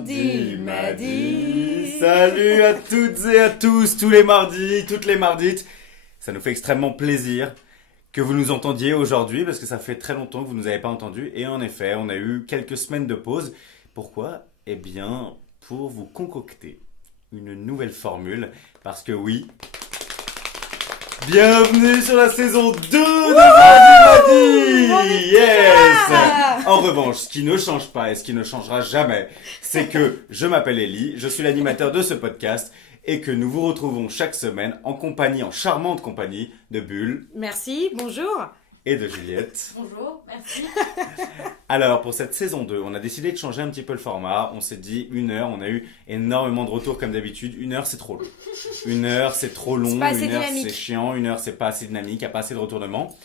mardi. Salut à toutes et à tous, tous les mardis, toutes les mardites. Ça nous fait extrêmement plaisir que vous nous entendiez aujourd'hui parce que ça fait très longtemps que vous ne nous avez pas entendus. Et en effet, on a eu quelques semaines de pause. Pourquoi ? Eh bien, pour vous concocter une nouvelle formule. Parce que oui, bienvenue sur la saison 2 de Mardi. Yes. En revanche, ce qui ne change pas et ce qui ne changera jamais, c'est que je m'appelle Ellie, je suis l'animateur de ce podcast et que nous vous retrouvons chaque semaine en compagnie, en charmante compagnie de Bulle. Merci, bonjour. Et de Juliette. Bonjour, merci. Alors, pour cette saison 2, on a décidé de changer un petit peu le format. On s'est dit 1 heure, on a eu énormément de retours comme d'habitude. 1 heure, c'est trop long. 1 heure, c'est trop long. 1 heure, c'est chiant. 1 heure, c'est pas assez dynamique, il n'y a pas assez de retournement.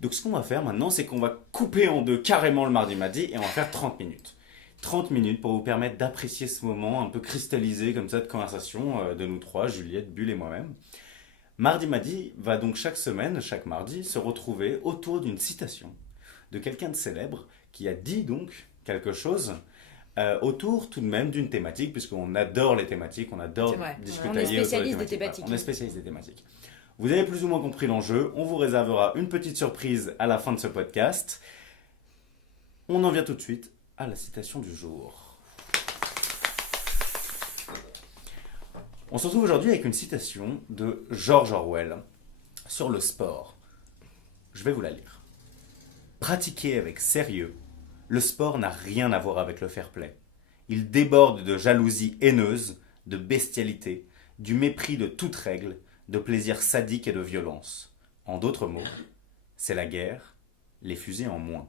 Donc, ce qu'on va faire maintenant, c'est qu'on va couper en deux carrément le mardi et on va faire 30 minutes. 30 minutes pour vous permettre d'apprécier ce moment un peu cristallisé comme ça de conversation de nous trois, Juliette, Bulle et moi-même. Mardi va donc chaque semaine, chaque mardi, se retrouver autour d'une citation de quelqu'un de célèbre qui a dit donc quelque chose autour tout de même d'une thématique, puisqu'on adore les thématiques, on adore discuter. On est spécialiste des thématiques. On est spécialiste des thématiques. Vous avez plus ou moins compris l'enjeu, on vous réservera une petite surprise à la fin de ce podcast. On en vient tout de suite à la citation du jour. On se retrouve aujourd'hui avec une citation de George Orwell sur le sport. Je vais vous la lire. Pratiquer avec sérieux, le sport n'a rien à voir avec le fair-play. Il déborde de jalousie haineuse, de bestialité, du mépris de toute règle, de plaisir sadique et de violence. En d'autres mots, c'est la guerre, les fusées en moins.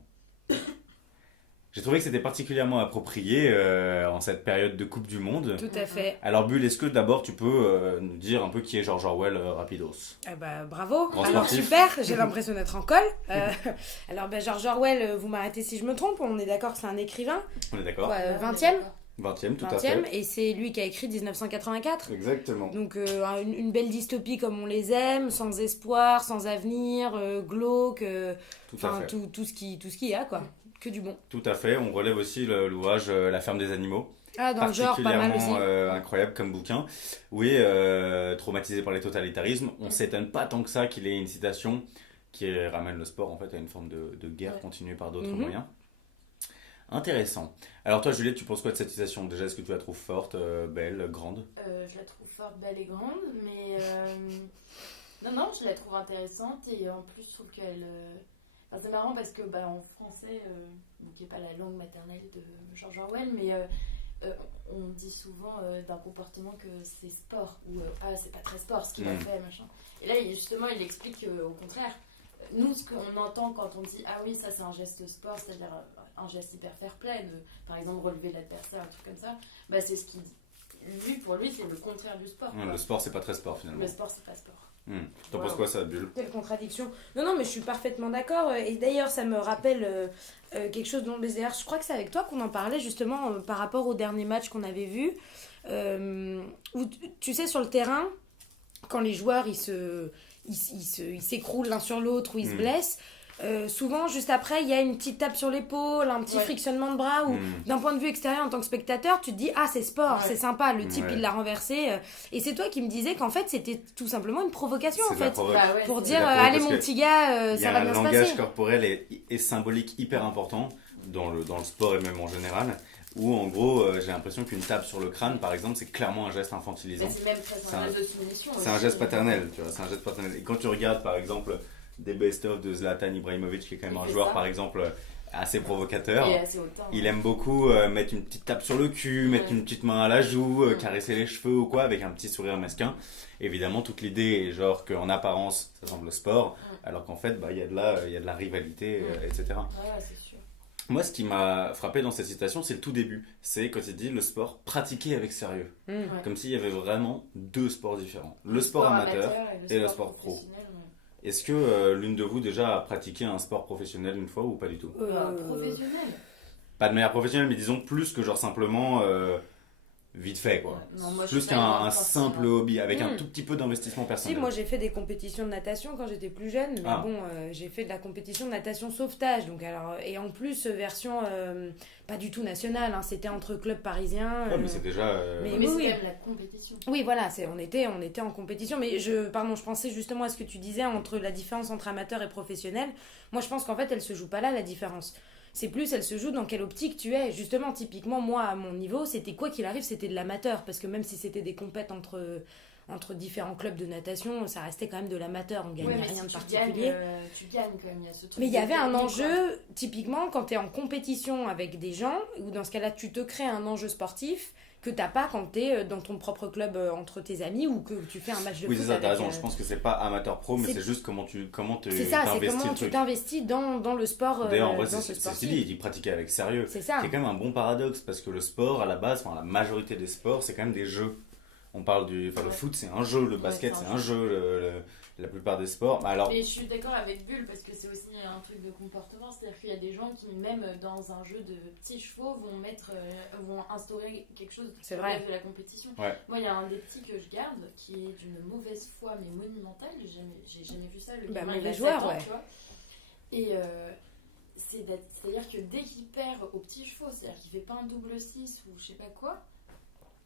J'ai trouvé que c'était particulièrement approprié en cette période de Coupe du Monde. Tout à fait. Alors Bulle, est-ce que d'abord tu peux nous dire un peu qui est George Orwell rapidos? Bravo. Grand alors sportif. super, j'ai l'impression d'être en colle. George Orwell, vous m'arrêtez si je me trompe, on est d'accord que c'est un écrivain. On est d'accord. 20e 20e, tout à fait. Et c'est lui qui a écrit 1984. Exactement. Donc une belle dystopie comme on les aime, sans espoir, sans avenir, glauque, tout ce qui y a quoi. Que du bon. Tout à fait, on relève aussi l'ouvrage La ferme des animaux. Ah, dans le genre, pas mal aussi. Incroyable comme bouquin. Oui, traumatisé par les totalitarismes. On ne s'étonne pas tant que ça qu'il ait une citation qui ramène le sport en fait à une forme de guerre continuée par d'autres moyens. Intéressant. Alors toi Juliette, tu penses quoi de cette citation? Déjà, est-ce que tu la trouves forte, belle, grande? Je la trouve forte, belle et grande, mais non, je la trouve intéressante et en plus je trouve qu'elle... c'est marrant parce que en français, qui n'est pas la langue maternelle de George Orwell, mais on dit souvent d'un comportement que c'est sport, ou c'est pas très sport ce qu'il a fait, machin. Et là, justement, il explique au contraire. Nous, ce qu'on entend quand on dit ah oui, ça c'est un geste sport, c'est-à-dire un geste hyper fair-play, de par exemple relever l'adversaire, un truc comme ça, c'est ce qu'il dit. Pour lui, c'est le contraire du sport. Le sport, c'est pas très sport finalement. Le sport, c'est pas sport. T'en penses quoi ça, Bulle? Quelle contradiction. Non, mais je suis parfaitement d'accord. Et d'ailleurs, ça me rappelle quelque chose dont d'ailleurs, je crois que c'est avec toi qu'on en parlait justement par rapport au dernier match qu'on avait vu. Où, tu sais, sur le terrain, quand les joueurs ils s'écroulent l'un sur l'autre ou ils se blessent, souvent juste après il y a une petite tape sur l'épaule, un petit frictionnement de bras où d'un point de vue extérieur en tant que spectateur tu te dis c'est sport, c'est sympa, le type il l'a renversé et c'est toi qui me disais qu'en fait c'était tout simplement une provocation en fait pour dire allez mon petit gars, ça va bien se passer. Le langage corporel est symbolique hyper important dans le sport et même en général, où en gros j'ai l'impression qu'une tape sur le crâne par exemple c'est clairement un geste infantilisant. C'est même presque un geste de soumission. C'est un geste paternel, tu vois, c'est un geste paternel. Et quand tu regardes par exemple des best-of de Zlatan Ibrahimovic, qui est quand même un joueur par exemple assez provocateur, il aime beaucoup mettre une petite tape sur le cul, mettre une petite main à la joue, caresser les cheveux ou quoi avec un petit sourire mesquin. Évidemment toute l'idée est genre qu'en apparence ça semble sport, alors qu'en fait il y a de la rivalité, etc. C'est sûr. Moi, ce qui m'a frappé dans cette citation, c'est le tout début. C'est quand il dit le sport pratiqué avec sérieux. Comme s'il y avait vraiment deux sports différents. Le sport amateur et le sport pro. Est-ce que l'une de vous déjà a pratiqué un sport professionnel une fois ou pas du tout? Professionnel? Pas de manière professionnelle, mais disons plus que genre simplement vite fait quoi. Ouais. Non, moi, Plus qu'un simple hobby avec un tout petit peu d'investissement personnel. Si, moi j'ai fait des compétitions de natation quand j'étais plus jeune, mais j'ai fait de la compétition de natation sauvetage, donc alors, et en plus version pas du tout nationale, hein, c'était entre clubs parisiens. Ouais, mais c'est déjà. Mais c'est quand même la compétition. Oui, voilà, on était en compétition, mais je pensais justement à ce que tu disais entre la différence entre amateur et professionnel. Moi je pense qu'en fait elle se joue pas là la différence. C'est plus, elle se joue dans quelle optique tu es. Justement, typiquement, moi, à mon niveau, c'était quoi qu'il arrive, c'était de l'amateur. Parce que même si c'était des compètes entre différents clubs de natation, ça restait quand même de l'amateur. On gagnait rien de particulier. Tu gagnes quand même, il y a ce truc. Mais il y avait un enjeu, typiquement, quand tu es en compétition avec des gens, ou dans ce cas-là, tu te crées un enjeu sportif que t'as pas quand t'es dans ton propre club entre tes amis ou que tu fais un match de foot. Oui, c'est ça, t'as raison. Je pense que c'est pas amateur pro, mais c'est juste comment tu c'est ça, c'est comment tu t'investis dans le sport. D'ailleurs, en vrai, c'est ce qu'il dit, il pratiquait avec sérieux. C'est ça. C'est quand même un bon paradoxe parce que le sport, à la base, la majorité des sports, c'est quand même des jeux. On parle le foot, c'est un jeu, le basket, c'est un jeu, la plupart des sports. Alors... Et je suis d'accord avec Bulle parce que c'est aussi un truc de comportement, c'est-à-dire qu'il y a des gens qui, même dans un jeu de petits chevaux, vont instaurer quelque chose qui relève de la compétition. Ouais. Moi, il y a un des petits que je garde qui est d'une mauvaise foi mais monumentale. J'ai jamais vu ça. Le gamin, mauvais joueur, ans, tu vois. Et c'est-à-dire que dès qu'il perd aux petits chevaux, c'est-à-dire qu'il fait pas un double 6 ou je sais pas quoi,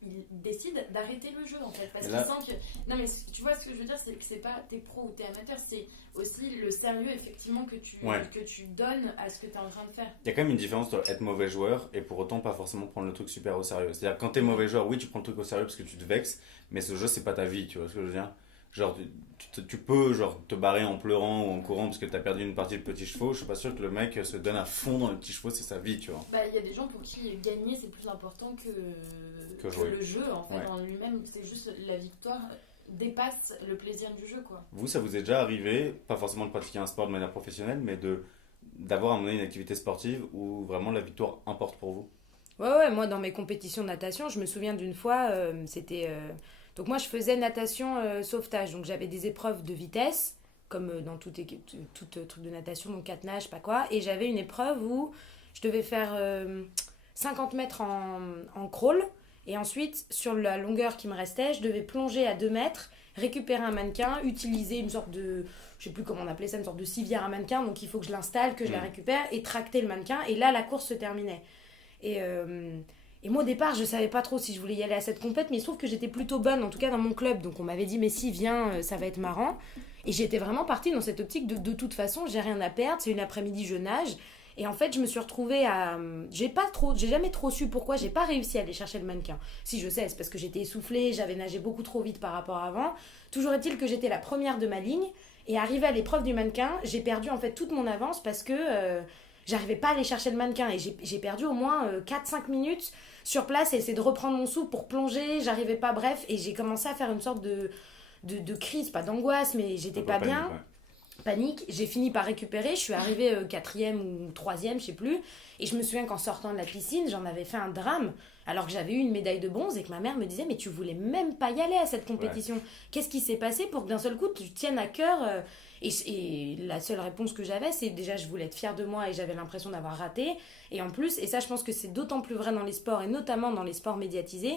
il décide d'arrêter le jeu en fait parce qu'il sent que non mais tu vois ce que je veux dire, c'est que c'est pas t'es pro ou t'es amateur, c'est aussi le sérieux effectivement que tu donnes à ce que t'es en train de faire. Il y a quand même une différence entre être mauvais joueur et pour autant pas forcément prendre le truc super au sérieux. C'est-à-dire quand t'es mauvais joueur, oui tu prends le truc au sérieux parce que tu te vexes, mais ce jeu c'est pas ta vie, tu vois ce que je veux dire. Genre tu peux te barrer en pleurant ou en courant parce que t'as perdu une partie de petits chevaux. Je suis pas sûr que le mec se donne à fond dans les petits chevaux, c'est sa vie, tu vois. Bah il y a des gens pour qui gagner c'est plus important que le jeu en fait en lui-même. C'est juste la victoire dépasse le plaisir du jeu quoi. Vous, ça vous est déjà arrivé, pas forcément de pratiquer un sport de manière professionnelle, mais d'avoir à mener une activité sportive où vraiment la victoire importe pour vous? Ouais, moi dans mes compétitions de natation, je me souviens d'une fois, donc moi je faisais natation sauvetage, donc j'avais des épreuves de vitesse, comme dans tout truc de natation, donc 4 nages, pas quoi, et j'avais une épreuve où je devais faire 50 mètres en crawl, et ensuite sur la longueur qui me restait, je devais plonger à 2 mètres, récupérer un mannequin, utiliser une sorte de, je sais plus comment on appelait ça, une sorte de civière à mannequin, donc il faut que je l'installe, que je la récupère, et tracter le mannequin, et là la course se terminait. Et moi au départ je savais pas trop si je voulais y aller à cette compète, mais il se trouve que j'étais plutôt bonne en tout cas dans mon club, donc on m'avait dit mais si viens, ça va être marrant, et j'étais vraiment partie dans cette optique de toute façon j'ai rien à perdre, c'est une après-midi je nage, et en fait je me suis retrouvée à j'ai jamais trop su pourquoi j'ai pas réussi à aller chercher le mannequin. Si je sais, c'est parce que j'étais essoufflée, j'avais nagé beaucoup trop vite par rapport à avant. Toujours est-il que j'étais la première de ma ligne, et arrivée à l'épreuve du mannequin j'ai perdu en fait toute mon avance parce que j'arrivais pas à aller chercher le mannequin, et j'ai perdu au moins 4-5 minutes sur place et essayer de reprendre mon souffle pour plonger, j'arrivais pas, bref, et j'ai commencé à faire une sorte de crise, pas d'angoisse, mais j'étais pas bien. Panique, j'ai fini par récupérer, je suis arrivée 4e ou 3e, je sais plus, et je me souviens qu'en sortant de la piscine, j'en avais fait un drame, alors que j'avais eu une médaille de bronze et que ma mère me disait mais tu voulais même pas y aller à cette compétition, qu'est-ce qui s'est passé pour que d'un seul coup tu tiennes à cœur et la seule réponse que j'avais, c'est déjà je voulais être fière de moi et j'avais l'impression d'avoir raté, et en plus, et ça je pense que c'est d'autant plus vrai dans les sports et notamment dans les sports médiatisés,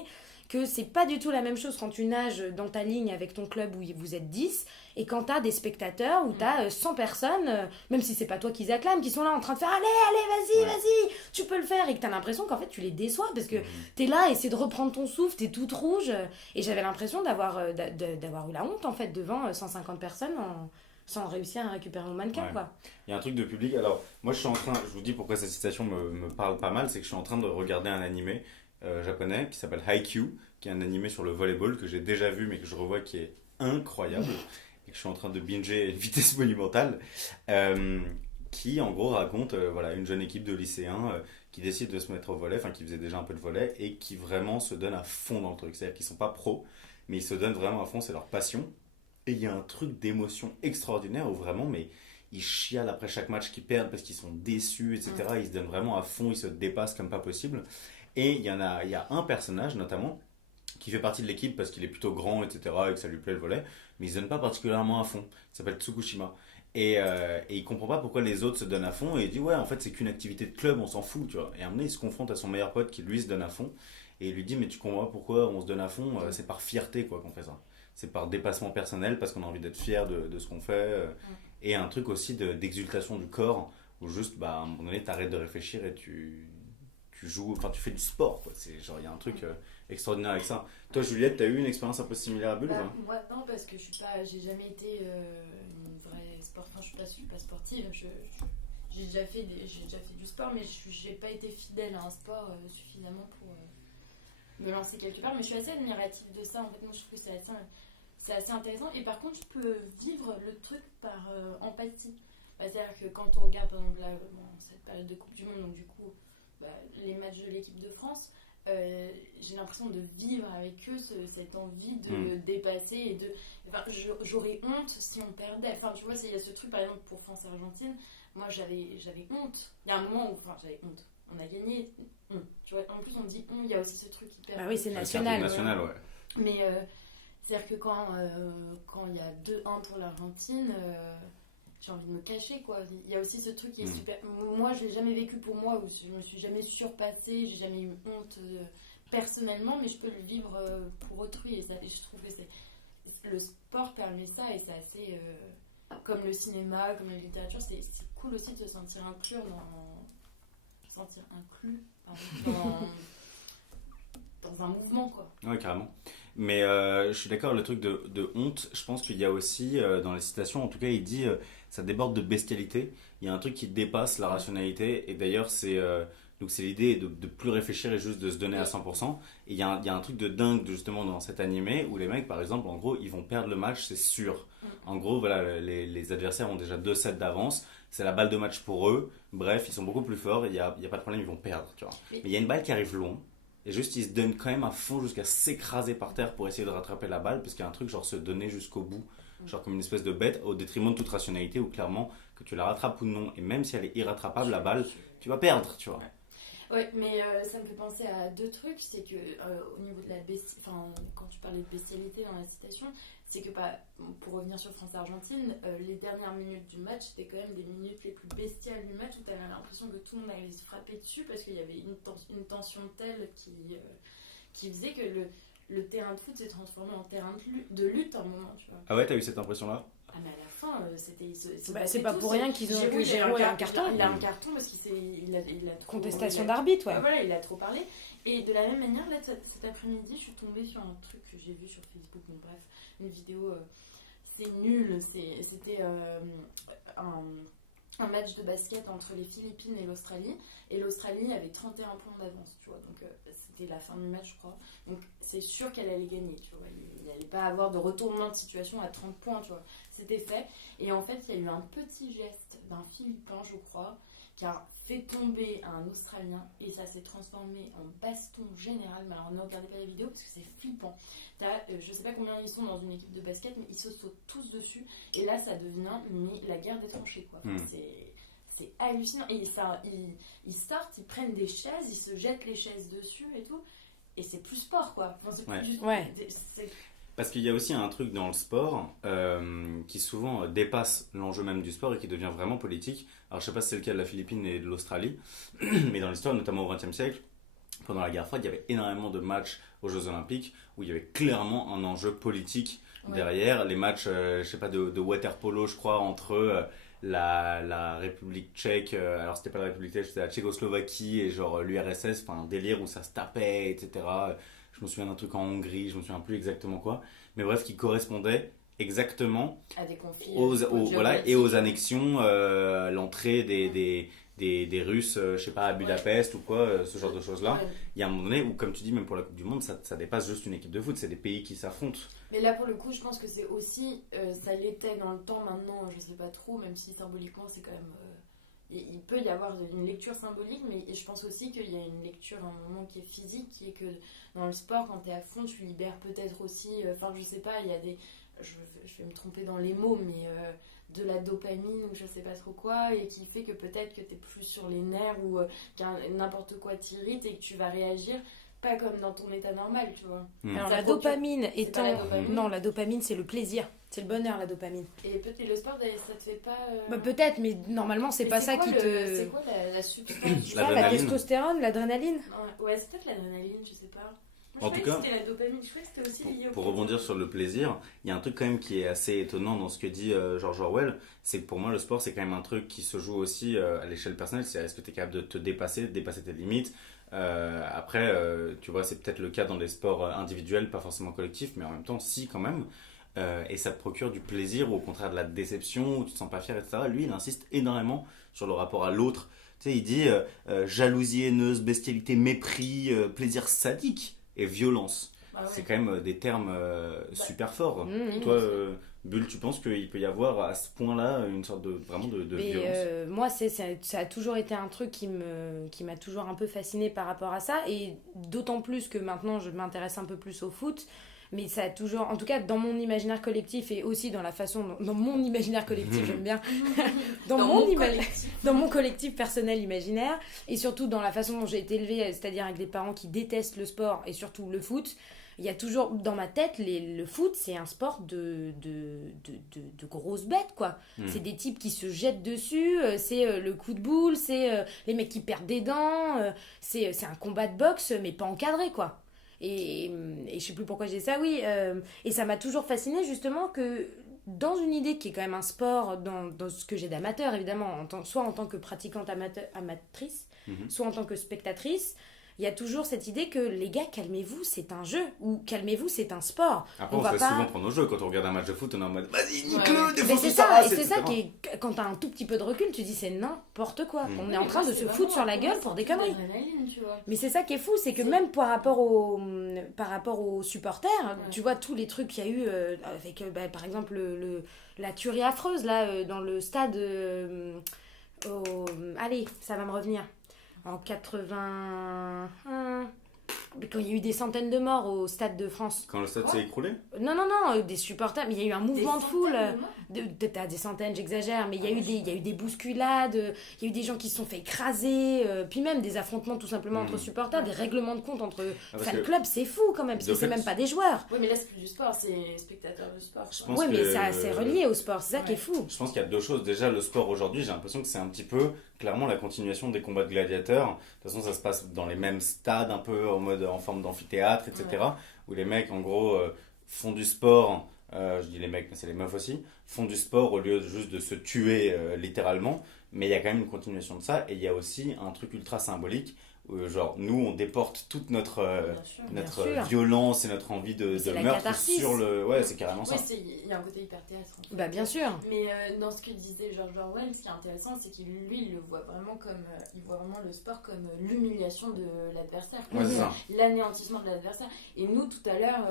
que c'est pas du tout la même chose quand tu nages dans ta ligne avec ton club où vous êtes 10 et quand t'as des spectateurs où t'as 100 personnes, même si c'est pas toi qui les acclament, qui sont là en train de faire allez, vas-y, tu peux le faire, et que t'as l'impression qu'en fait tu les déçois parce que t'es là, essaie de reprendre ton souffle, t'es toute rouge, et j'avais l'impression d'avoir eu la honte en fait devant 150 personnes sans réussir à récupérer mon mannequin quoi. Il y a un truc de public. Alors moi je vous dis pourquoi cette citation me parle pas mal, c'est que je suis en train de regarder un animé japonais qui s'appelle Haikyuu, qui est un animé sur le volleyball que j'ai déjà vu mais que je revois, qui est incroyable et que je suis en train de binger à une vitesse monumentale, qui en gros raconte une jeune équipe de lycéens qui décide de se mettre au volley, enfin qui faisait déjà un peu de volley et qui vraiment se donne à fond dans le truc. C'est-à-dire qu'ils sont pas pros mais ils se donnent vraiment à fond, c'est leur passion, et il y a un truc d'émotion extraordinaire où vraiment mais ils chialent après chaque match qu'ils perdent parce qu'ils sont déçus, etc. Ils se donnent vraiment à fond, ils se dépassent comme pas possible. Et il y a un personnage notamment qui fait partie de l'équipe parce qu'il est plutôt grand, etc. et que ça lui plaît le volley, mais il se donne pas particulièrement à fond. Il s'appelle Tsukushima. Et il comprend pas pourquoi les autres se donnent à fond, et il dit ouais en fait c'est qu'une activité de club, on s'en fout, tu vois. Et à un moment il se confronte à son meilleur pote qui lui se donne à fond, Et il lui dit, mais tu comprends pas pourquoi on se donne à fond, c'est par fierté quoi qu'on fait ça. C'est par dépassement personnel, parce qu'on a envie d'être fier de ce qu'on fait. Et un truc aussi d'exultation du corps, où juste, à un moment donné, t'arrêtes de réfléchir et tu joues, enfin tu fais du sport quoi. C'est genre, il y a un truc extraordinaire avec ça. Toi Juliette, t'as eu une expérience un peu similaire à Bulle? Moi non, parce que j'ai jamais été une vraie sportive, enfin je suis pas sportive, j'ai déjà fait du sport, mais j'ai pas été fidèle à un sport suffisamment pour me lancer quelque part, mais je suis assez admirative de ça. En fait, moi je trouve que c'est assez intéressant, et par contre je peux vivre le truc par empathie. C'est-à-dire que quand on regarde par exemple cette période de Coupe du Monde, donc du coup les matchs de l'équipe de France, j'ai l'impression de vivre avec eux cette envie de dépasser et de... Enfin, j'aurais honte si on perdait. Enfin, tu vois, il y a ce truc, par exemple, pour France-Argentine, moi j'avais honte. Il y a un moment où, enfin, j'avais honte. On a gagné, tu vois, en plus on dit il y a aussi ce truc hyper... Bah oui, c'est national. Ouais. Mais c'est-à-dire que quand il y a 2-1 pour l'Argentine... j'ai envie de me cacher quoi. Il y a aussi ce truc qui est super. Moi je l'ai jamais vécu pour moi, où je me suis jamais surpassée, j'ai jamais eu honte personnellement, mais je peux le vivre pour autrui, et je trouve que le sport permet ça, et c'est assez comme le cinéma, comme la littérature, c'est cool aussi de se sentir inclus dans un mouvement quoi. Ouais, carrément. Mais je suis d'accord, le truc de honte, je pense qu'il y a aussi, dans les citations, en tout cas, il dit ça déborde de bestialité. Il y a un truc qui dépasse la rationalité, et d'ailleurs, donc c'est l'idée de plus réfléchir et juste de se donner à 100%. Et il y a un truc de dingue, justement, dans cet animé, où les mecs, par exemple, en gros, ils vont perdre le match, c'est sûr. En gros, voilà, les adversaires ont déjà 2 sets d'avance, c'est la balle de match pour eux. Bref, ils sont beaucoup plus forts, il y a pas de problème, ils vont perdre, tu vois. Mais il y a une balle qui arrive loin. Et juste, ils se donnent quand même à fond jusqu'à s'écraser par terre pour essayer de rattraper la balle, parce qu'il y a un truc genre se donner jusqu'au bout, genre comme une espèce de bête, au détriment de toute rationalité, où clairement, que tu la rattrapes ou non, et même si elle est irrattrapable, la balle, tu vas perdre, tu vois. Ouais, mais ça me fait penser à 2 trucs. C'est que au niveau de quand tu parlais de bestialité dans la citation, c'est que pour revenir sur France-Argentine, les dernières minutes du match, c'était quand même des minutes les plus bestiales du match, où tu avais l'impression que tout le monde allait se frapper dessus, parce qu'il y avait une tension telle qui faisait que le terrain de foot s'est transformé en terrain de lutte à un moment, tu vois. Ah ouais, t'as eu cette impression-là? Ah, mais à la fin, c'était... c'est pas pour rien que Giroud a un carton. Il a un carton parce qu'il a trop... Contestation d'arbitre, ouais. Voilà, il a trop parlé. Et de la même manière, là, cet après-midi, je suis tombée sur un truc que j'ai vu sur Facebook, bon bref, une vidéo, c'est nul, c'était un match de basket entre les Philippines et l'Australie, et l'Australie avait 31 points d'avance, tu vois, donc c'était la fin du match, je crois, donc c'est sûr qu'elle allait gagner, tu vois, il n'allait pas avoir de retournement de situation à 30 points, tu vois, c'était fait, et en fait, il y a eu un petit geste d'un Philippin, je crois, qui a fait tomber un Australien, et ça s'est transformé en baston général. Mais alors ne regardez pas la vidéo parce que c'est flippant. Je sais pas combien ils sont dans une équipe de basket, mais ils se sautent tous dessus, et là ça devient la guerre des tranchées quoi. Enfin, c'est hallucinant, et ils sortent, ils prennent des chaises, ils se jettent les chaises dessus et tout, et c'est plus sport quoi. Enfin, c'est plus juste, Parce qu'il y a aussi un truc dans le sport qui souvent dépasse l'enjeu même du sport et qui devient vraiment politique. Alors je sais pas si c'est le cas de la Philippine et de l'Australie, mais dans l'histoire, notamment au XXe siècle, pendant la guerre froide, il y avait énormément de matchs aux Jeux Olympiques où il y avait clairement un enjeu politique derrière. Les matchs, je sais pas, de water polo, je crois, entre la République tchèque, alors c'était pas la République tchèque, c'était la Tchécoslovaquie et genre l'URSS, enfin un délire où ça se tapait, etc. Je me souviens d'un truc en Hongrie, je me souviens plus exactement quoi, mais bref, qui correspondait exactement à des conflits et aux annexions, l'entrée des Russes, je sais pas, à Budapest ou quoi, ce genre de choses-là. Ouais. Il y a un moment donné où, comme tu dis, même pour la Coupe du Monde, ça dépasse juste une équipe de foot, c'est des pays qui s'affrontent. Mais là, pour le coup, je pense que c'est aussi, ça l'était dans le temps, maintenant, je sais pas trop, même si symboliquement, c'est quand même... il peut y avoir une lecture symbolique, mais je pense aussi qu'il y a une lecture à un moment qui est physique, qui est que dans le sport, quand t'es à fond, tu libères peut-être aussi... Enfin, je sais pas, il y a des... Je vais me tromper dans les mots, mais... de la dopamine ou je sais pas trop quoi, et qui fait que peut-être que t'es plus sur les nerfs ou n'importe quoi t'irrite et que tu vas réagir pas comme dans ton état normal, tu vois. Alors la dopamine c'est étant... pas la dopamine. Non, la dopamine c'est le plaisir, c'est le bonheur la dopamine. Et peut-être le sport, ça te fait pas... Bah, peut-être, mais normalement c'est Mais pas c'est ça quoi qui le- te... C'est quoi la substance? Je sais pas, la L'adrénaline. testostérone, l'adrénaline. Ouais, c'est peut-être l'adrénaline, je sais pas. En tout cas, c'était la dopamine, je croyais que c'était aussi lié au pour plaisir. rebondir sur le plaisir, il y a un truc quand même qui est assez étonnant dans ce que dit George Orwell, c'est que pour moi le sport c'est quand même un truc qui se joue aussi à l'échelle personnelle, c'est est-ce que tu es capable de te dépasser, de dépasser tes limites. Après, tu vois, c'est peut-être le cas dans les sports individuels, pas forcément collectifs, mais en même temps si quand même. Et ça te procure du plaisir ou au contraire de la déception, où tu te sens pas fier, etc. Lui il insiste énormément sur le rapport à l'autre. Tu sais, il dit jalousie haineuse, bestialité, mépris, plaisir sadique et violence. Ah ouais. C'est quand même des termes super forts. Mmh. Toi, Bulle, tu penses qu'il peut y avoir à ce point-là une sorte de vraiment de Mais violence? moi, ça a toujours été un truc qui m'a toujours un peu fascinée par rapport à ça. Et d'autant plus que maintenant, je m'intéresse un peu plus au foot. Mais ça a toujours, en tout cas dans mon imaginaire collectif et aussi dans la façon, dans mon imaginaire collectif, j'aime bien, dans mon collectif personnel imaginaire, et surtout dans la façon dont j'ai été élevée, c'est-à-dire avec des parents qui détestent le sport et surtout le foot. Il y a toujours dans ma tête, le foot, c'est un sport de grosses bêtes, quoi. C'est des types qui se jettent dessus, c'est le coup de boule, c'est les mecs qui perdent des dents, c'est un combat de boxe, mais pas encadré, quoi. Et je sais plus pourquoi j'ai ça, oui. Et ça m'a toujours fasciné justement que dans une idée qui est quand même un sport, dans ce que j'ai d'amateur, évidemment, soit en tant que pratiquante amatrice, soit en tant que spectatrice, il y a toujours cette idée que les gars, calmez-vous, c'est un jeu, ou calmez-vous, c'est un sport. Après, on on va se fait pas... souvent prendre au jeu quand on regarde un match de foot, on est en mode vas-y, nique-le, Ouais. Mais défonce c'est sa ça, race, et c'est ça etc. qui est, quand t'as un tout petit peu de recul, tu dis c'est n'importe quoi. On est en Mais train moi, de c'est se vraiment foutre sur la un gueule pour des conneries. d'adrénaline, tu vois. Mais c'est ça qui est fou, c'est que C'est- même par rapport aux supporters, tu vois tous les trucs qu'il y a eu avec par exemple la tuerie affreuse là dans le stade allez, ça va me revenir. En 81, quand il y a eu des centaines de morts au Stade de France. Quand le stade s'est écroulé? Non, des supporters, mais il y a eu un mouvement de foule. Peut-être à des centaines, j'exagère, mais il y a eu des bousculades, il y a eu des gens qui se sont fait écraser, puis même des affrontements tout simplement entre supporters, des règlements de compte entre parce fan que- clubs, c'est fou quand même, parce de que c'est fait, même pas des joueurs. Oui, mais là, c'est plus du sport, c'est spectateur du sport. Je quoi. pense Oui, mais que- ça c'est relié au sport, c'est ça qui est Ouais. fou. Je pense qu'il y a deux choses. Déjà, le sport aujourd'hui, j'ai l'impression que c'est un petit peu, clairement, la continuation des combats de gladiateurs. De toute façon, ça se passe dans les mêmes stades, un peu en forme d'amphithéâtre, etc. Où les mecs, en gros, font du sport. Je dis les mecs, mais c'est les meufs aussi. Font du sport au lieu juste de se tuer littéralement. Mais il y a quand même une continuation de ça. Et il y a aussi un truc ultra symbolique. Où, genre, nous, on déporte toute notre Bien sûr. Bien sûr. violence et notre envie de C'est la meurtre catharsis. sur le. Ouais, c'est carrément ça. Oui, il y a un côté hyper théâtre. En fait. Bah bien sûr. Mais dans ce que disait George Orwell, ce qui est intéressant, c'est qu'il lui, il le voit vraiment comme, il voit vraiment le sport comme l'humiliation de l'adversaire, Ouais, c'est ça. l'anéantissement de l'adversaire. Et nous, tout à l'heure,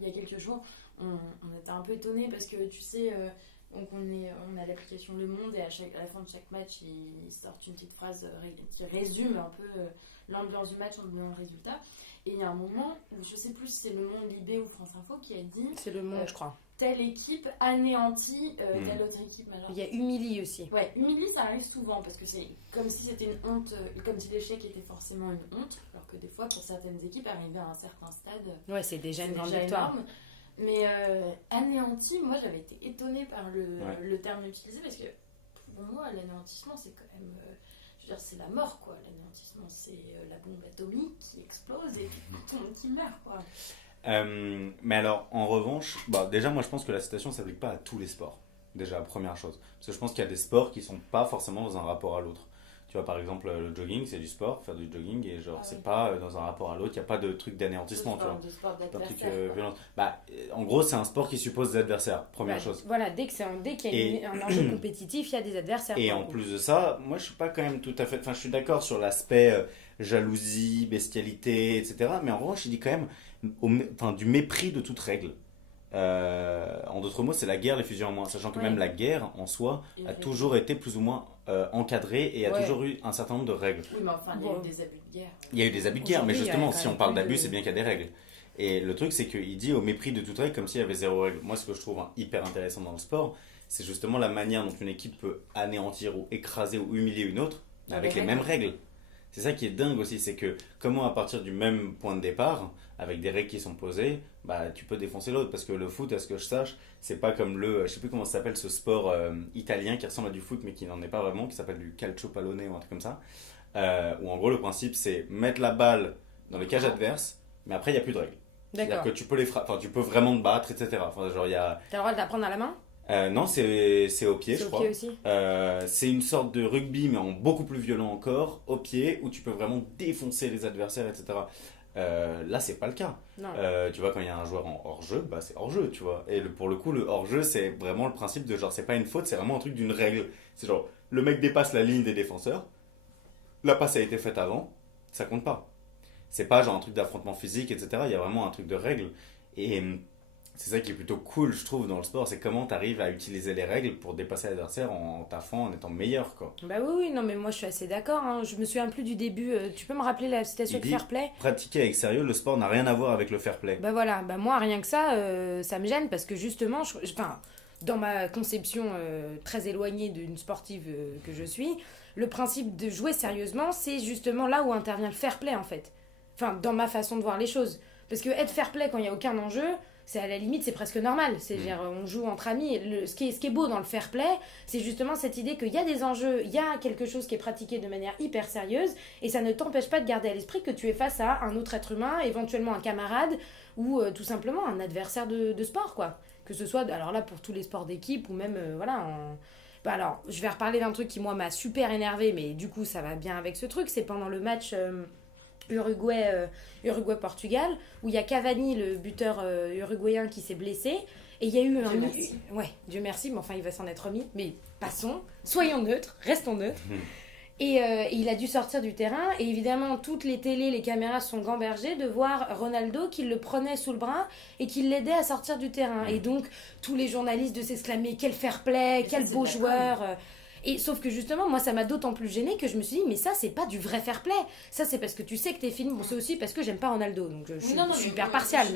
il y a quelques jours, on était un peu étonnés parce que tu sais, donc on a l'application Le Monde et à la fin de chaque match, ils sortent une petite phrase qui résume un peu l'ambiance du match en donnant le résultat. Et il y a un moment, je sais plus si c'est Le Monde, Libé ou France Info qui a dit C'est le monde, je crois. telle équipe anéantit telle autre équipe. Il y a Humili aussi. Ouais, humilie, ça arrive souvent parce que c'est comme si c'était une honte, comme si l'échec était forcément une honte, alors que des fois, pour certaines équipes, arriver à un certain stade, Ouais, c'est déjà c'est une grande déjà victoire. énorme. Mais anéanti, moi j'avais été étonnée par le terme utilisé parce que pour moi, l'anéantissement, c'est quand même. Je veux dire, c'est la mort quoi. L'anéantissement, c'est la bombe atomique qui explose et puis tout le monde qui meurt quoi. Mais alors, en revanche, déjà, moi je pense que la citation ne s'applique pas à tous les sports. Déjà, première chose. Parce que je pense qu'il y a des sports qui sont pas forcément dans un rapport à l'autre. Tu vois, par exemple, le jogging, c'est du sport, faire du jogging, et genre, c'est pas dans un rapport à l'autre, il n'y a pas de truc d'anéantissement, tu vois. De sport Pas de truc d'adversaire. Quoi. violent. En gros, c'est un sport qui suppose des adversaires, première Ouais, chose. Voilà, dès qu'il y a un enjeu compétitif, il y a des adversaires. Et quoi. en plus de ça, moi je suis pas quand même tout à fait. Enfin, je suis d'accord sur l'aspect jalousie, bestialité, etc. Mais en revanche, il dit quand même du mépris de toute règle. En d'autres mots, c'est la guerre, les fusils en moins. Sachant que Ouais. même la guerre en soi Et a les- toujours été plus ou moins encadrée et a Ouais. toujours eu un certain nombre de règles. Oui, mais enfin, il y a Bon. eu des abus de guerre. Il y a eu des abus de guerre, mais Aujourd'hui, il y a justement, quand si même on parle plus d'abus, de- c'est bien qu'il y a des règles. Et le truc, c'est qu'il dit au mépris de toute règle, comme s'il y avait zéro règle. Moi, ce que je trouve hyper intéressant dans le sport, c'est justement la manière dont une équipe peut anéantir ou écraser ou humilier une autre, mais avec les mêmes règles. C'est ça qui est dingue aussi, c'est que comment à partir du même point de départ, avec des règles qui sont posées, bah tu peux défoncer l'autre. Parce que le foot, à ce que je sache, c'est pas comme je sais plus comment ça s'appelle, ce sport italien qui ressemble à du foot mais qui n'en est pas vraiment, qui s'appelle du calcio pallone ou un truc comme ça. Où en gros le principe c'est mettre la balle dans les cages adverses, mais après il n'y a plus de règles. C'est-à-dire D'accord. que tu peux les frapper, enfin tu peux vraiment te battre, etc. Enfin, genre il y a... T'as le droit de la prendre à la main? non, c'est au pied, C'est je au crois. pied aussi. C'est une sorte de rugby, mais en beaucoup plus violent encore, au pied, où tu peux vraiment défoncer les adversaires, etc. Là, c'est pas le cas. Non. Tu vois, quand il y a un joueur en hors-jeu, bah, c'est hors-jeu, tu vois. Et pour le coup, le hors-jeu, c'est vraiment le principe de genre, c'est pas une faute, c'est vraiment un truc d'une règle. C'est genre, le mec dépasse la ligne des défenseurs, la passe a été faite avant, ça compte pas. C'est pas genre un truc d'affrontement physique, etc. Il y a vraiment un truc de règle. Et c'est ça qui est plutôt cool, je trouve, dans le sport, c'est comment tu arrives à utiliser les règles pour dépasser l'adversaire en taffant, en étant meilleur, quoi. Bah oui, non, mais moi je suis assez d'accord. Hein. Je me souviens plus du début. Tu peux me rappeler la citation Il de dit, fair play? pratiquer avec sérieux, le sport n'a rien à voir avec le fair play. Bah voilà, bah moi rien que ça, ça me gêne parce que justement, enfin, dans ma conception très éloignée d'une sportive que je suis, le principe de jouer sérieusement, c'est justement là où intervient le fair play en fait. Enfin, dans ma façon de voir les choses. Parce que être fair play quand il n'y a aucun enjeu, c'est à la limite, c'est presque normal. C'est-à-dire, on joue entre amis. Ce qui est beau dans le fair play, c'est justement cette idée qu'il y a des enjeux, il y a quelque chose qui est pratiqué de manière hyper sérieuse, et ça ne t'empêche pas de garder à l'esprit que tu es face à un autre être humain, éventuellement un camarade, ou tout simplement un adversaire de sport, quoi. Que ce soit, alors là, pour tous les sports d'équipe, ou même, voilà, Bah alors, je vais reparler d'un truc qui, moi, m'a super énervé, mais du coup, ça va bien avec ce truc. C'est pendant le match Uruguay-Portugal, où il y a Cavani, le buteur uruguayen, qui s'est blessé. Et il y a eu Dieu merci. Ouais, Dieu merci, mais enfin, il va s'en être remis. Mais passons, soyons neutres, restons neutres. Et il a dû sortir du terrain. Et évidemment, toutes les télés, les caméras sont gambergées de voir Ronaldo qui le prenait sous le bras et qui l'aidait à sortir du terrain. Et donc, tous les journalistes de s'exclamer quel fair play, quel beau joueur. Et sauf que justement, moi, ça m'a d'autant plus gênée que je me suis dit, mais ça, c'est pas du vrai fair play. Ça, c'est parce que tu sais que t'es film. Bon, c'est aussi parce que j'aime pas Ronaldo. Donc, je suis super partiale.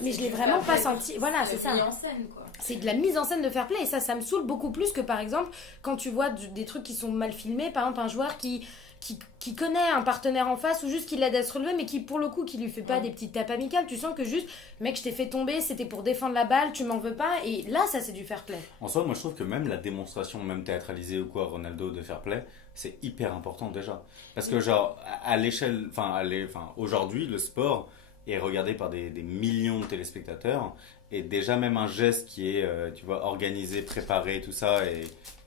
Mais je l'ai vraiment pas senti. Voilà, c'est ça. Mis en scène, quoi. C'est de la mise en scène de fair play. Et ça me saoule beaucoup plus que, par exemple, quand tu vois des trucs qui sont mal filmés. Par exemple, un joueur qui connaît un partenaire en face ou juste qui l'aide à se relever, mais qui, pour le coup, qui lui fait pas des petites tapes amicales. Tu sens que juste, mec, je t'ai fait tomber, c'était pour défendre la balle, tu m'en veux pas. Et là, ça, c'est du fair play. En soi, moi je trouve que même la démonstration, même théâtralisée ou quoi, Ronaldo de fair play, c'est hyper important déjà. Parce que, genre, à l'échelle, aujourd'hui, le sport est regardé par des millions de téléspectateurs. Et déjà, même un geste qui est, tu vois, organisé, préparé, tout ça,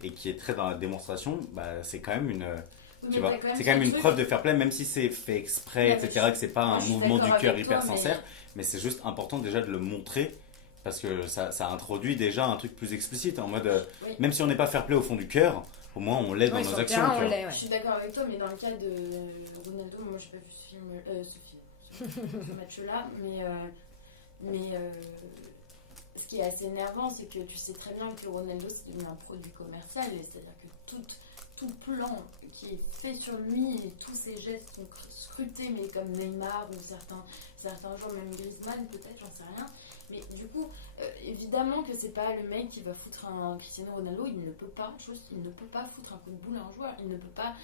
et qui est très dans la démonstration, bah, c'est quand même une. Tu vois, c'est quand même une preuve de fair play, même si c'est fait exprès, etc., que c'est pas un mouvement du cœur hyper sincère, mais c'est juste important déjà de le montrer, parce que ça introduit déjà un truc plus explicite, en mode, même si on n'est pas fair play au fond du cœur, au moins on l'est dans nos actions. Je suis d'accord avec toi, mais dans le cas de Ronaldo, moi j'ai pas vu ce match-là, mais ce qui est assez énervant, c'est que tu sais très bien que Ronaldo c'est devenu un produit commercial, c'est-à-dire que tout plan qui est fait sur lui et tous ses gestes sont scrutés, mais comme Neymar ou certains joueurs, même Griezmann peut-être, j'en sais rien. Mais du coup, évidemment que c'est pas le mec qui va foutre un Cristiano Ronaldo, il ne peut pas, il ne peut pas foutre un coup de boule à un joueur, il ne peut pas,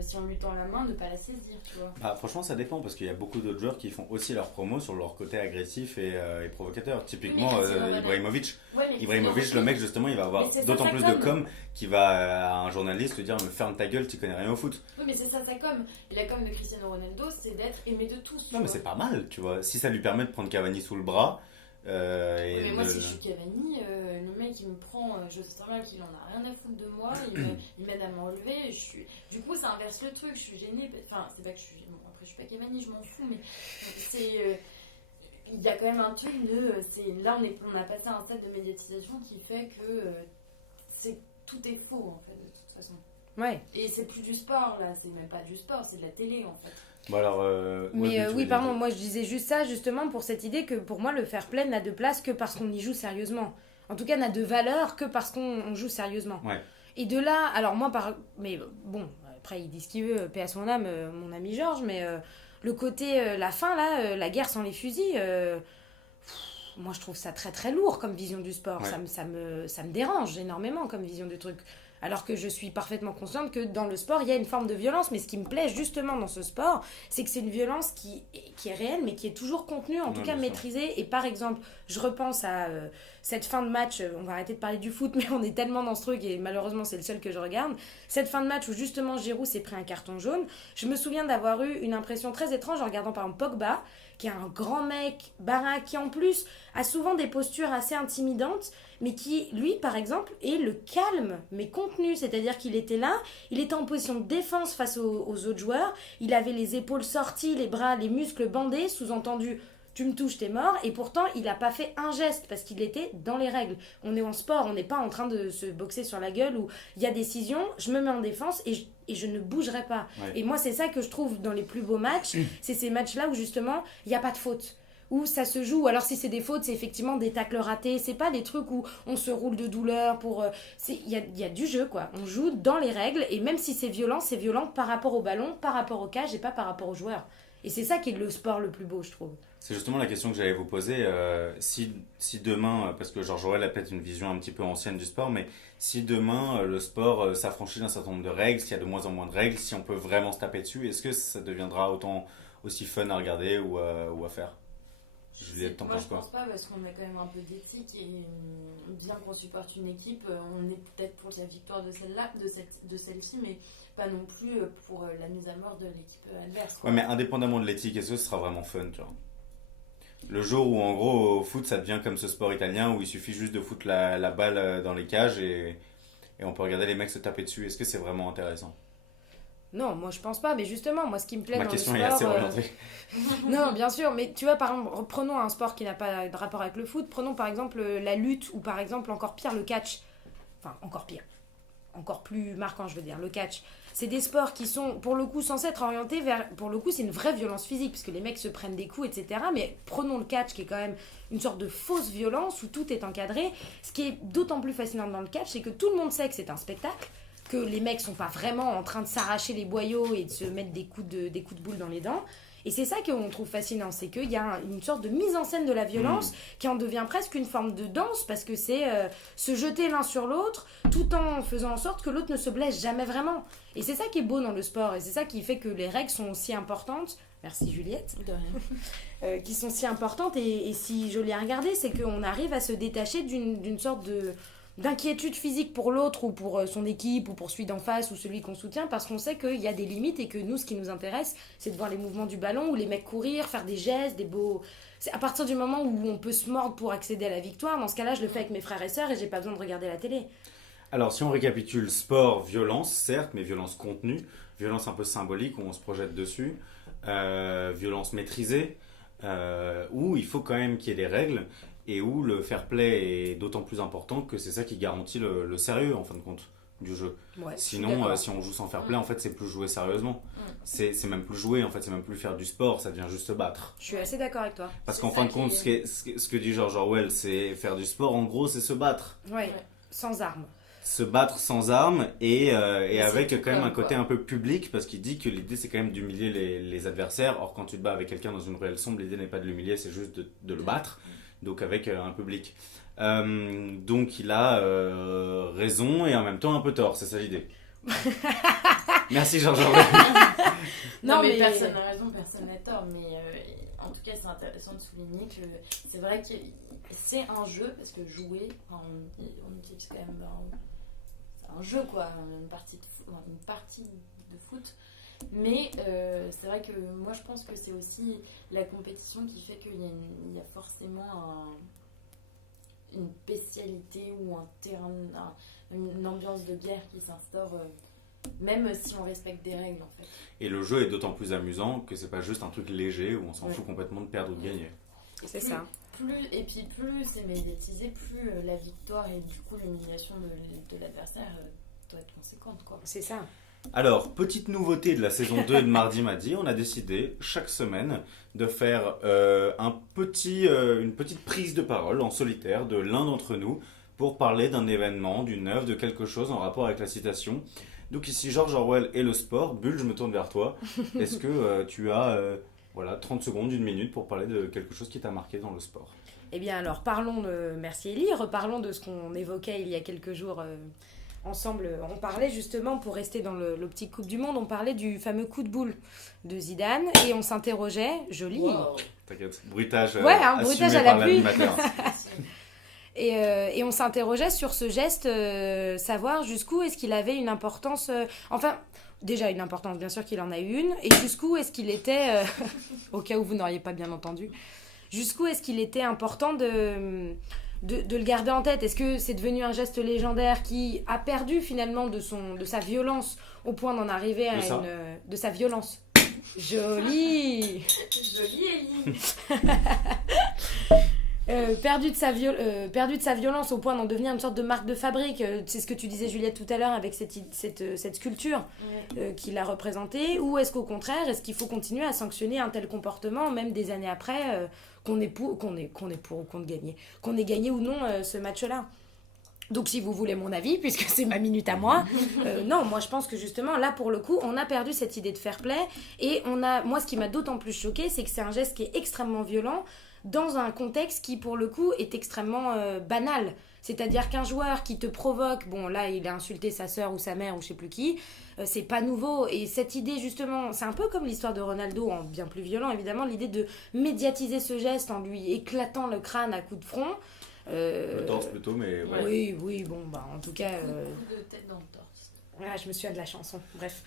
si on lui tend la main, ne pas la saisir, tu vois. Bah, franchement, ça dépend, parce qu'il y a beaucoup d'autres joueurs qui font aussi leur promo sur leur côté agressif et provocateur. Typiquement, Ibrahimovic. Ibrahimovic, le mec, justement, il va avoir d'autant plus de com qui va à un journaliste lui dire me ferme ta gueule, tu connais rien au foot. Oui, mais c'est ça sa com. Et la com de Cristiano Ronaldo, c'est d'être aimé de tous. Non, mais c'est pas mal, tu vois. Si ça lui permet de prendre Cavani sous le bras. Mais moi, si je suis Cavani, le mec il me prend, je sais très bien qu'il en a rien à foutre de moi, il m'aide à m'enlever. Du coup, ça inverse le truc, je suis gênée. Enfin, c'est pas que je suis gênée. Bon, après, je suis pas Cavani, je m'en fous, mais c'est. Il y a quand même un truc de. Là, on a passé un stade de médiatisation qui fait que tout est faux, en fait, de toute façon. Ouais. Et c'est plus du sport, là, c'est même pas du sport, c'est de la télé, en fait. Bon alors, oui, pardon, moi je disais juste ça justement pour cette idée que pour moi le fair play n'a de place que parce qu'on y joue sérieusement. En tout cas, n'a de valeur que parce qu'on joue sérieusement. Ouais. Et de là, alors moi, mais bon, après il dit ce qu'il veut, paix à son âme, mon ami Georges, mais le côté, la fin là, la guerre sans les fusils, moi je trouve ça très très lourd comme vision du sport. Ouais. Ça me dérange énormément comme vision du truc. Alors que je suis parfaitement consciente que dans le sport, il y a une forme de violence. Mais ce qui me plaît justement dans ce sport, c'est que c'est une violence qui est réelle, mais qui est toujours contenue, en tout cas maîtrisée. Et par exemple, je repense à cette fin de match, on va arrêter de parler du foot, mais on est tellement dans ce truc, et malheureusement c'est le seul que je regarde. Cette fin de match où justement Giroud s'est pris un carton jaune, je me souviens d'avoir eu une impression très étrange en regardant par exemple Pogba, qui est un grand mec, baraque, qui en plus a souvent des postures assez intimidantes, mais qui, lui, par exemple, est le calme, mais contenu. C'est-à-dire qu'il était là, il était en position de défense face aux autres joueurs, il avait les épaules sorties, les bras, les muscles bandés, sous-entendu, tu me touches, t'es mort, et pourtant, il n'a pas fait un geste, parce qu'il était dans les règles. On est en sport, on n'est pas en train de se boxer sur la gueule, où il y a décision, je me mets en défense, et je ne bougerai pas. Ouais. Et moi, c'est ça que je trouve dans les plus beaux matchs, c'est ces matchs-là où, justement, il n'y a pas de faute. Où ça se joue, alors si c'est des fautes, c'est effectivement des tacles ratés, c'est pas des trucs où on se roule de douleur pour... Il y a du jeu, quoi. On joue dans les règles, et même si c'est violent par rapport au ballon, par rapport au cage, et pas par rapport aux joueurs. Et c'est ça qui est le sport le plus beau, je trouve. C'est justement la question que j'allais vous poser. Si demain, parce que Georges Aurel a peut-être une vision un petit peu ancienne du sport, mais si demain le sport s'affranchit d'un certain nombre de règles, s'il y a de moins en moins de règles, si on peut vraiment se taper dessus, est-ce que ça deviendra aussi fun à regarder ou à faire? Juliette, t'en penses quoi? Moi je pense pas, parce qu'on a quand même un peu d'éthique, et bien qu'on supporte une équipe, on est peut-être pour la victoire de celle-là, de celle-ci, mais pas non plus pour la mise à mort de l'équipe adverse. Ouais, mais indépendamment de l'éthique, est-ce que ce sera vraiment fun, tu vois? Le jour où en gros au foot ça devient comme ce sport italien où il suffit juste de foutre la balle dans les cages et on peut regarder les mecs se taper dessus, est-ce que c'est vraiment intéressant? Non, moi je pense pas, mais justement, moi ce qui me plaît dans le sport... Ma question est assez orientée. Non, bien sûr, mais tu vois, par exemple, prenons un sport qui n'a pas de rapport avec le foot, prenons par exemple la lutte, ou par exemple encore pire le catch. Enfin, encore pire. Encore plus marquant, je veux dire, le catch. C'est des sports qui sont, pour le coup, censés être orientés vers... Pour le coup, c'est une vraie violence physique, parce que les mecs se prennent des coups, etc. Mais prenons le catch, qui est quand même une sorte de fausse violence, où tout est encadré. Ce qui est d'autant plus fascinant dans le catch, c'est que tout le monde sait que c'est un spectacle, que les mecs sont pas vraiment en train de s'arracher les boyaux et de se mettre des coups de boule dans les dents. Et c'est ça qu'on trouve fascinant, c'est qu'il y a une sorte de mise en scène de la violence qui en devient presque une forme de danse, parce que c'est se jeter l'un sur l'autre tout en faisant en sorte que l'autre ne se blesse jamais vraiment. Et c'est ça qui est beau dans le sport, et c'est ça qui fait que les règles sont aussi importantes. Merci Juliette. De rien. Qui sont si importantes et si jolies à regarder, c'est qu'on arrive à se détacher d'une sorte d'inquiétude physique pour l'autre ou pour son équipe ou pour celui d'en face ou celui qu'on soutient, parce qu'on sait qu'il y a des limites et que nous, ce qui nous intéresse, c'est de voir les mouvements du ballon ou les mecs courir, faire des gestes, des beaux... C'est à partir du moment où on peut se mordre pour accéder à la victoire, dans ce cas-là, je le fais avec mes frères et sœurs et j'ai pas besoin de regarder la télé. Alors, si on récapitule, sport, violence, certes, mais violence contenue, violence un peu symbolique où on se projette dessus, violence maîtrisée, où il faut quand même qu'il y ait des règles, et où le fair play est d'autant plus important que c'est ça qui garantit le sérieux en fin de compte du jeu. Ouais, sinon si on joue sans fair play, en fait c'est plus jouer sérieusement. C'est même plus jouer, en fait c'est même plus faire du sport, ça devient juste se battre. Je suis assez d'accord avec toi. Parce qu'en fin de compte, ce que dit George Orwell, c'est faire du sport, en gros c'est se battre. Ouais, sans armes. Se battre sans armes et avec quand même un côté un peu public, parce qu'il dit que l'idée c'est quand même d'humilier les adversaires. Or quand tu te bats avec quelqu'un dans une ruelle sombre, l'idée n'est pas de l'humilier, c'est juste de le battre. Donc avec un public. Donc il a raison et en même temps un peu tort, c'est ça l'idée. Merci Georges. Non mais personne n'a raison, personne n'a tort, mais en tout cas c'est intéressant de souligner que c'est vrai que c'est un jeu, parce que jouer, on utilise quand même c'est un jeu quoi, une partie de foot. Mais c'est vrai que moi je pense que c'est aussi la compétition qui fait qu'il y a forcément une spécialité ou un terrain, une ambiance de guerre qui s'instaure, même si on respecte des règles en fait. Et le jeu est d'autant plus amusant que c'est pas juste un truc léger où on s'en fout complètement de perdre ou de gagner. C'est ça. Plus c'est médiatisé, plus la victoire et du coup l'humiliation de l'adversaire doit être conséquente quoi. C'est ça. Alors, petite nouveauté de la saison 2 de Mardi Madi, on a décidé chaque semaine de faire une petite prise de parole en solitaire de l'un d'entre nous pour parler d'un événement, d'une œuvre, de quelque chose en rapport avec la citation. Donc ici, George Orwell et le sport. Bulle, je me tourne vers toi. Est-ce que tu as 30 secondes, 1 minute pour parler de quelque chose qui t'a marqué dans le sport? Eh bien alors, parlons de... Merci Élie, reparlons de ce qu'on évoquait il y a quelques jours ensemble, on parlait justement, pour rester dans l'optique Coupe du Monde, on parlait du fameux coup de boule de Zidane et on s'interrogeait, joli. Wow. T'inquiète, bruitage, bruitage à la par pluie. l'animateur. Et on s'interrogeait sur ce geste, savoir jusqu'où est-ce qu'il avait une importance, enfin, déjà une importance, bien sûr qu'il en a eu une, et jusqu'où est-ce qu'il était, au cas où vous n'auriez pas bien entendu, jusqu'où est-ce qu'il était important de le garder en tête. Est-ce que c'est devenu un geste légendaire qui a perdu finalement de sa violence au point d'en arriver à de sa violence. Jolie. Jolie Ellie. Perdu de sa violence au point d'en devenir une sorte de marque de fabrique. C'est ce que tu disais, Juliette, tout à l'heure avec cette sculpture qu'il a représentée. Ou est-ce qu'au contraire, est-ce qu'il faut continuer à sanctionner un tel comportement, même des années après, qu'on ait gagné ou non ce match-là? Donc si vous voulez mon avis, puisque c'est ma minute à moi, non, moi je pense que justement, là pour le coup, on a perdu cette idée de fair play. Et moi ce qui m'a d'autant plus choqué, c'est que c'est un geste qui est extrêmement violent, dans un contexte qui, pour le coup, est extrêmement banal. C'est-à-dire qu'un joueur qui te provoque, bon là il a insulté sa sœur ou sa mère ou je sais plus qui, c'est pas nouveau. Et cette idée justement, c'est un peu comme l'histoire de Ronaldo, en bien plus violent évidemment, l'idée de médiatiser ce geste en lui éclatant le crâne à coups de front. Le torse plutôt, mais ouais. Oui, bon, bah en tout cas... Coup de tête dans le torse. Ah, je me souviens de la chanson, bref.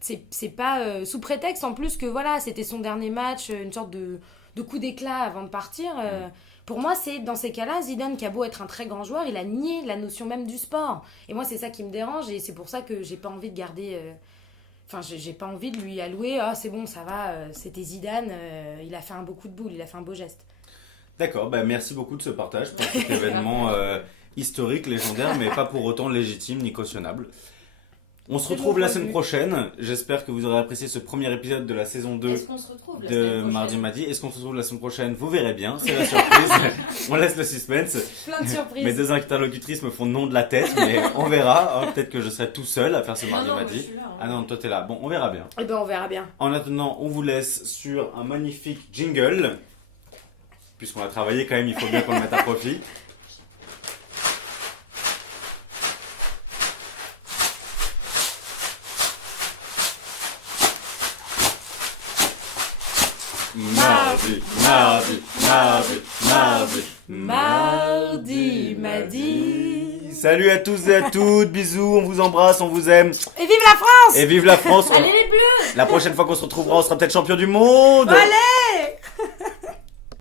C'est pas sous prétexte en plus que voilà, c'était son dernier match, une sorte de coup d'éclat avant de partir. Pour moi, c'est dans ces cas-là, Zidane, qui a beau être un très grand joueur, il a nié la notion même du sport. Et moi, c'est ça qui me dérange et c'est pour ça que j'ai pas envie de garder... j'ai pas envie de lui allouer « Ah, c'est bon, ça va, c'était Zidane, il a fait un beau coup de boule, il a fait un beau geste. » D'accord, merci beaucoup de ce partage pour cet événement historique, légendaire, mais pas pour autant légitime ni cautionnable. On se retrouve la semaine prochaine. J'espère que vous aurez apprécié ce premier épisode de la saison 2 de Mardi Madi. Est-ce qu'on se retrouve la semaine prochaine? Vous verrez bien, c'est la surprise. On laisse le suspense. Plein de surprises. Mes deux interlocutrices me font non de la tête, mais on verra. Peut-être que je serai tout seul à faire ce Mardi Madi. Ah non, toi t'es là. Bon, on verra bien. Eh ben, on verra bien. En attendant, on vous laisse sur un magnifique jingle. Puisqu'on a travaillé quand même, il faut bien qu'on le mette à profit. Mardi Madi. Salut à tous et à toutes, bisous, on vous embrasse, on vous aime. Et vive la France! Et vive la France! Allez les Bleus! La prochaine fois qu'on se retrouvera, on sera peut-être champion du monde! Allez!